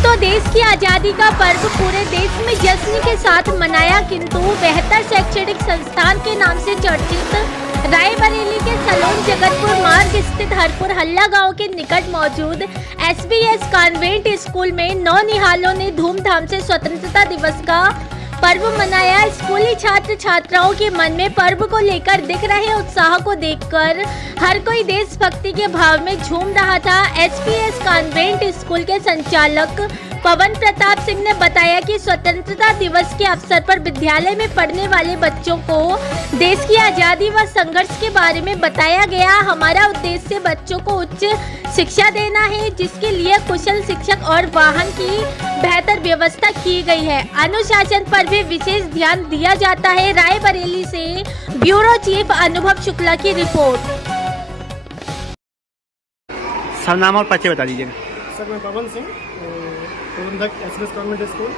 तो देश की आज़ादी का पर्व पूरे देश में जश्न के साथ मनाया, किंतु बेहतर शैक्षणिक संस्थान के नाम से चर्चित रायबरेली के सलोन जगतपुर मार्ग स्थित हरपुर हल्ला गांव के निकट मौजूद SBS कॉन्वेंट स्कूल में नौनिहालों ने धूमधाम से स्वतंत्रता दिवस का पर्व मनाया। स्कूली छात्र छात्राओं के मन में पर्व को लेकर दिख रहे उत्साह को देखकर हर कोई देशभक्ति के भाव में झूम रहा था। SBS कॉन्वेंट स्कूल के संचालक पवन प्रताप सिंह ने बताया कि स्वतंत्रता दिवस के अवसर पर विद्यालय में पढ़ने वाले बच्चों को देश की आज़ादी व संघर्ष के बारे में बताया गया। हमारा उद्देश्य बच्चों को उच्च शिक्षा देना है, जिसके लिए कुशल शिक्षक और वाहन की बेहतर व्यवस्था की गई है। अनुशासन पर भी विशेष ध्यान दिया जाता है। रायबरेली से ब्यूरो चीफ अनुभव शुक्ला की रिपोर्ट। सर, नाम और परिचय बता दीजिएगा। सर, मैं पवन सिंह, प्रबंधक SBS कॉन्वेंट स्कूल।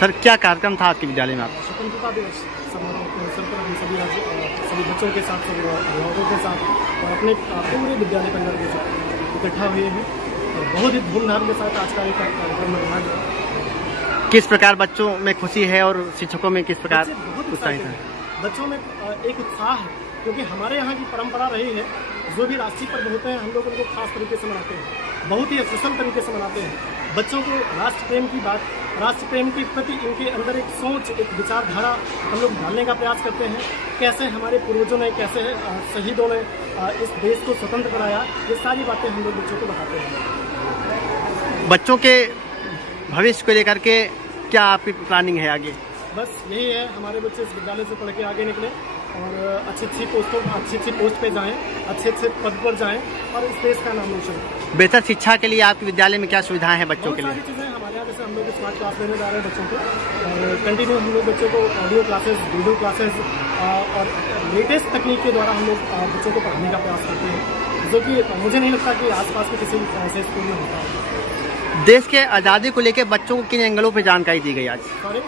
सर, क्या कार्यक्रम था आपके विद्यालय में? आप स्वतंत्रता दिवस समारोह के अवसर पर हम सभी बच्चों के साथ, सभी अभिभावकों के साथ और अपने पूरे विद्यालय परिवार के साथ इकट्ठा हुए हैं और बहुत ही धूमधाम के साथ आज का एक कार्यक्रम मनाया गया। किस प्रकार बच्चों में खुशी है और शिक्षकों में किस प्रकार उत्साहित है? बच्चों में एक उत्साह है, क्योंकि हमारे यहाँ की परंपरा रही है, जो भी राष्ट्रीय पर्व होते हैं हम लोग उनको खास तरीके से मनाते हैं, बहुत ही असल तरीके से मनाते हैं। बच्चों को राष्ट्र प्रेम के प्रति इनके अंदर एक सोच, एक विचारधारा हम लोग डालने का प्रयास करते हैं। कैसे हमारे पूर्वजों ने, कैसे शहीदों ने इस देश को स्वतंत्र कराया, ये सारी बातें हम लोग बच्चों को बताते हैं। बच्चों के भविष्य को लेकर के क्या आपकी प्लानिंग है आगे? बस यही है, हमारे बच्चे इस विद्यालय से पढ़ के आगे निकले और अच्छी पोस्ट पे जाएं, अच्छे पद पर जाएं और इस देश का नाम रोशन करें। बेहतर शिक्षा के लिए आपके विद्यालय में क्या सुविधाएं हैं बच्चों के लिए? बहुत सारी चीज़ें हमारे यहाँ, जैसे हम लोग स्मार्ट क्लास देने जा रहे हैं बच्चों को, और कंटिन्यू हम लोग बच्चों को ऑडियो क्लासेस, वीडियो क्लासेस और लेटेस्ट तकनीक के द्वारा हम लोग बच्चों को पढ़ाने का प्रयास करते हैं, जो कि मुझे नहीं लगता कि आसपास के किसी ऐसे स्कूल में होता है। देश के आज़ादी को लेकर बच्चों को किन एंगलों पर जानकारी दी गई आज? सॉरी,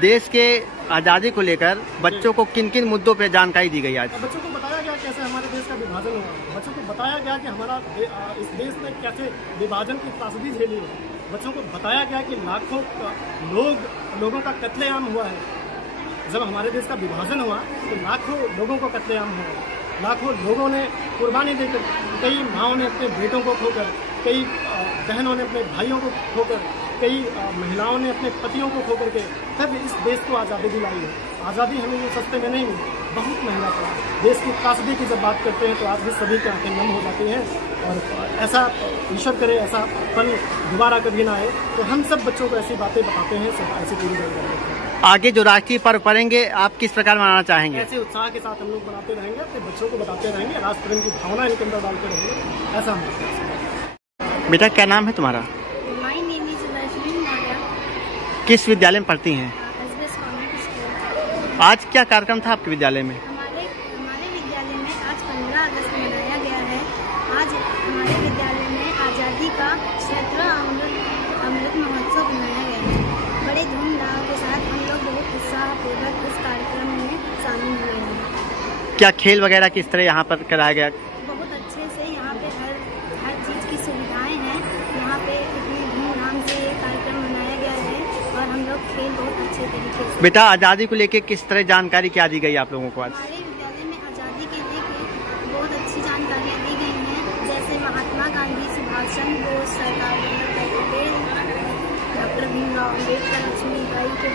देश के आज़ादी को लेकर बच्चों को किन किन मुद्दों पर जानकारी दी गई आज? बच्चों को बताया गया कैसे हमारे देश का विभाजन हुआ, बच्चों को बताया गया कि हमारा इस देश ने कैसे विभाजन की त्रासदी झेली है। बच्चों को बताया गया कि लाखों लोगों का कत्लेआम हुआ है। जब हमारे देश का विभाजन हुआ तो लाखों लोगों को कत्लेआम हुआ, लाखों लोगों ने कुर्बानी देकर, कई माँओं ने अपने बेटों को खोकर, कई बहनों ने अपने भाइयों को खोकर, कई महिलाओं ने अपने पतियों को खोकर के तब इस देश को आज़ादी दिलाई है। आज़ादी हमें ये सस्ते में नहीं मिली, बहुत महंगा पड़ा। देश की त्रासदी की जब बात करते हैं तो आज भी सभी की आंखें नम हो जाती हैं, और ऐसा ईश्वर करे ऐसा पल दोबारा कभी ना आए। तो हम सब बच्चों को ऐसी बातें बताते हैं, सब ऐसी पूरी जानकारी देते हैं। आगे जो राष्ट्रीय पर्व पढ़ेंगे आप किस प्रकार मनाना चाहेंगे? ऐसे उत्साह के साथ हम लोग बनाते रहेंगे, अपने बच्चों को बताते रहेंगे, राष्ट्र प्रेम की भावना इनके अंदर डालते रहेंगे, ऐसा हम। बेटा, क्या नाम है तुम्हारा? किस विद्यालय में पढ़ती हैं? SBS convent school. आज क्या कार्यक्रम था आपके विद्यालय में? हमारे विद्यालय में आज 15 अगस्त मनाया गया है। आज हमारे विद्यालय में आज़ादी का 17वां अमृत महोत्सव मनाया गया है। बड़े धूमधाम के साथ हम लोग बहुत उत्साहपूर्वक इस कार्यक्रम में शामिल हुए हैं। क्या खेल वगैरह किस तरह यहाँ पर कराया गया? बहुत अच्छे से यहाँ पे हर चीज़ की सुविधाएँ हैं। यहाँ पे इतनी धूमधाम से ये कार्यक्रम मनाया गया है और हम लोग खेल बहुत अच्छे तरीके से। बेटा, आज़ादी को लेकर किस तरह जानकारी क्या दी गई आप लोगों को आज? हमारे विद्यालय में आज़ादी के लेकर बहुत अच्छी जानकारियाँ दी गई हैं, जैसे महात्मा गांधी, सुभाष चंद्र बोस, सरदार वल्लभ भाई पटेल, डॉक्टर भीमराव अम्बेडकर, लक्ष्मीबाई के